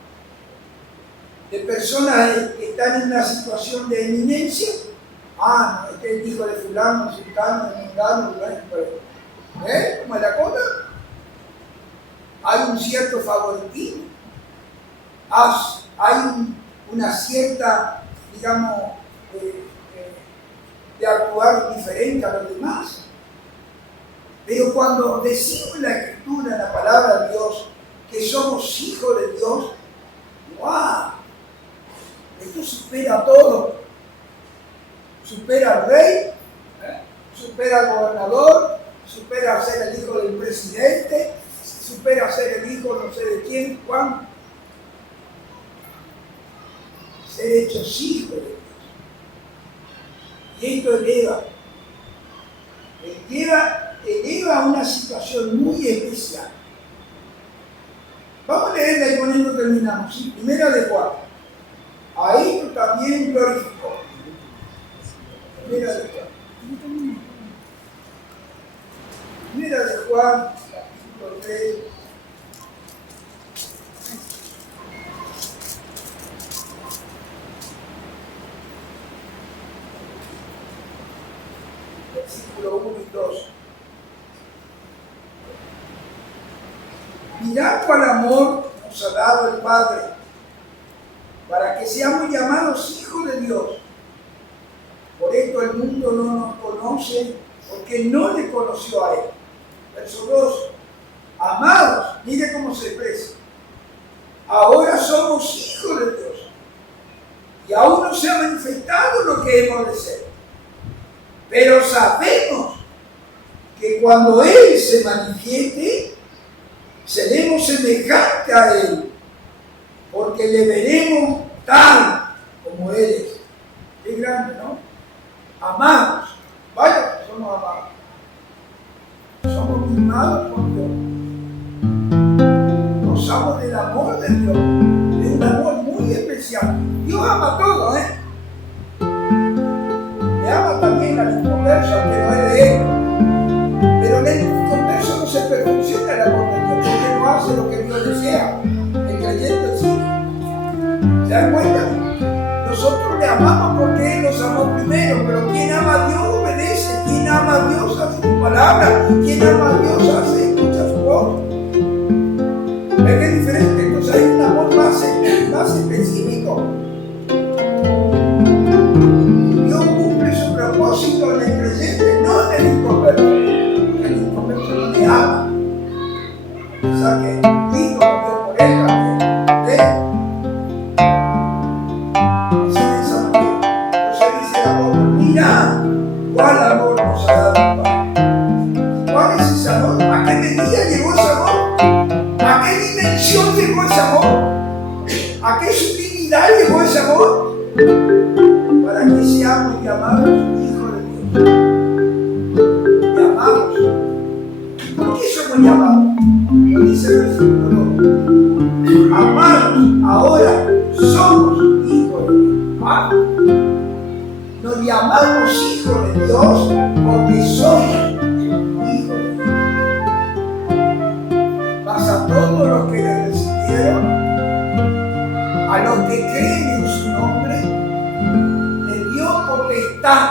De personas que están en una situación de eminencia. Ah, no, este es el hijo de fulano, sultano, de mengano, ¿ves cómo es la cosa? Hay un cierto favoritismo. Hay una cierta, digamos, de actuar diferente a los demás. Pero cuando decimos en la Escritura, en la palabra de Dios, que somos hijos de Dios, ¡wow! Esto supera todo. Supera al rey, supera al gobernador, supera ser el hijo del presidente, supera ser el hijo no sé de quién, Juan. Ser hechos hijos de Dios. Y esto eleva a una situación muy especial. Vamos a leerla y con esto terminamos. ¿Sí? Primera de Juan. A esto también glorificó. Primera de Juan. Primera de Juan, capítulo 3. Versículo 1 y 2. Mirad cuál amor nos ha dado el Padre, para que seamos llamados hijos de Dios. Por esto el mundo no nos conoce, porque no le conoció a Él. Verso 2. Amados, mire cómo se expresa. Ahora somos hijos de Dios, y aún no se ha manifestado lo que hemos de ser. Pero sabemos que cuando Él se manifieste, seremos semejantes a Él, porque le veremos tal como Él es. Qué grande, ¿no? Amados. Vaya, somos amados. Somos mimados por Dios. Gozamos del amor de Dios, de un amor muy especial. Dios ama todo, ¿eh? Le ama también al inconverso, al que no es de Él. Pero en el inconverso no se perfecciona el amor de Dios, porque no hace lo que Dios desea. El creyente sí. ¿Se dan cuenta? Nosotros le amamos porque Él nos amó primero, pero quien ama a Dios obedece, quien ama a Dios hace su palabra, quien ama a Dios escucha su voz. ¿Ves que es diferente? Entonces hay un amor más específico. Dios cumple su propósito en el creyente, no en el inconverso. El inconverso no le ama. O sea que Cristo murió por él también. ¿Ves? Mira, ¿cuál amor nos ha dado el Padre? ¿Cuál es ese amor? ¿A qué medida llegó ese amor? ¿A qué dimensión llegó ese amor? ¿A qué sublimidad llegó ese amor? Para que seamos llamados hijos de Dios. Llamados. ¿Por qué somos llamados? Lo dice el versículo 2. Amados, ahora somos hijos de Dios. ¿Ah? Nos llamamos hijos de Dios porque somos hijos de Dios. Mas a todos los que le recibieron, a los que creen en su nombre, le dio potestad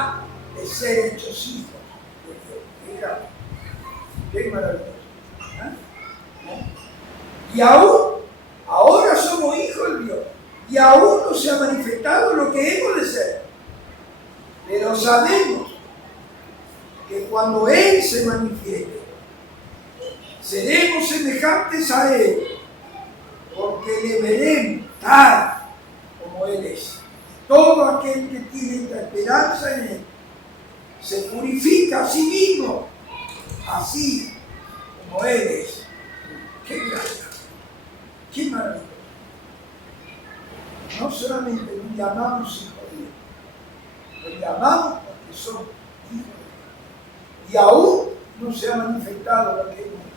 de ser hechos hijos de Dios. Qué maravilloso. Y ahora somos hijos de Dios. Y aún no se ha manifestado lo que hemos de ser. Pero sabemos que cuando Él se manifieste, seremos semejantes a Él, porque le veremos tal como Él es. Todo aquel que tiene esta esperanza en Él se purifica a sí mismo, así como Él es. ¡Qué gracia! ¡Qué maravilloso! No solamente nos llamamos hijos de Dios, nos llamamos porque somos hijos de Dios. y aún no se ha manifestado lo que hemos visto.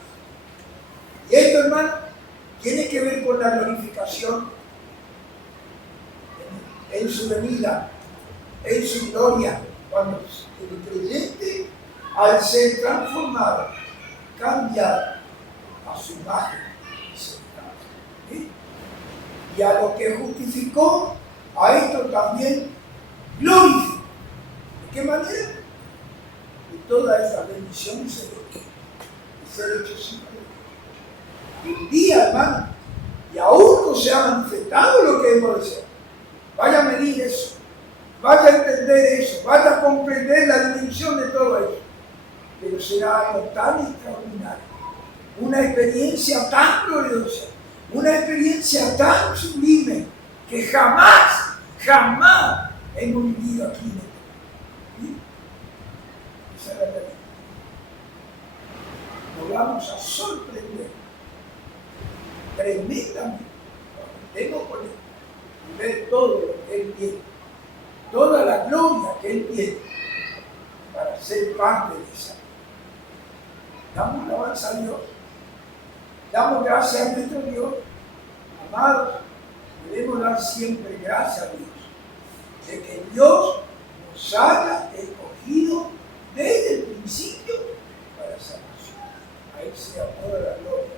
Y esto, hermano, tiene que ver con la glorificación en su venida, en su gloria, cuando el creyente, al ser transformado, cambiado a su imagen y semejanza. ¿Sí? Y a lo que justificó, a esto también glorificó. ¿De qué manera? De todas estas bendiciones se ser hecho sin un día, hermano, y aún no se ha manifestado lo que hemos deseado. Vaya a medir eso, vaya a entender eso, vaya a comprender la dimensión de todo eso. Pero será algo tan extraordinario, una experiencia tan gloriosa, una experiencia tan sublime que jamás hemos vivido aquí en este mundo. Esa es la realidad. Nos vamos a sorprender tremendamente cuando estemos con Él y ver todo lo que Él tiene, toda la gloria que Él tiene para ser parte de esa. Damos alabanza a Dios, damos gracias a nuestro Dios. Amados, debemos dar siempre gracias a Dios de que Dios nos haya escogido desde el principio para salvación. A Él sea toda la gloria.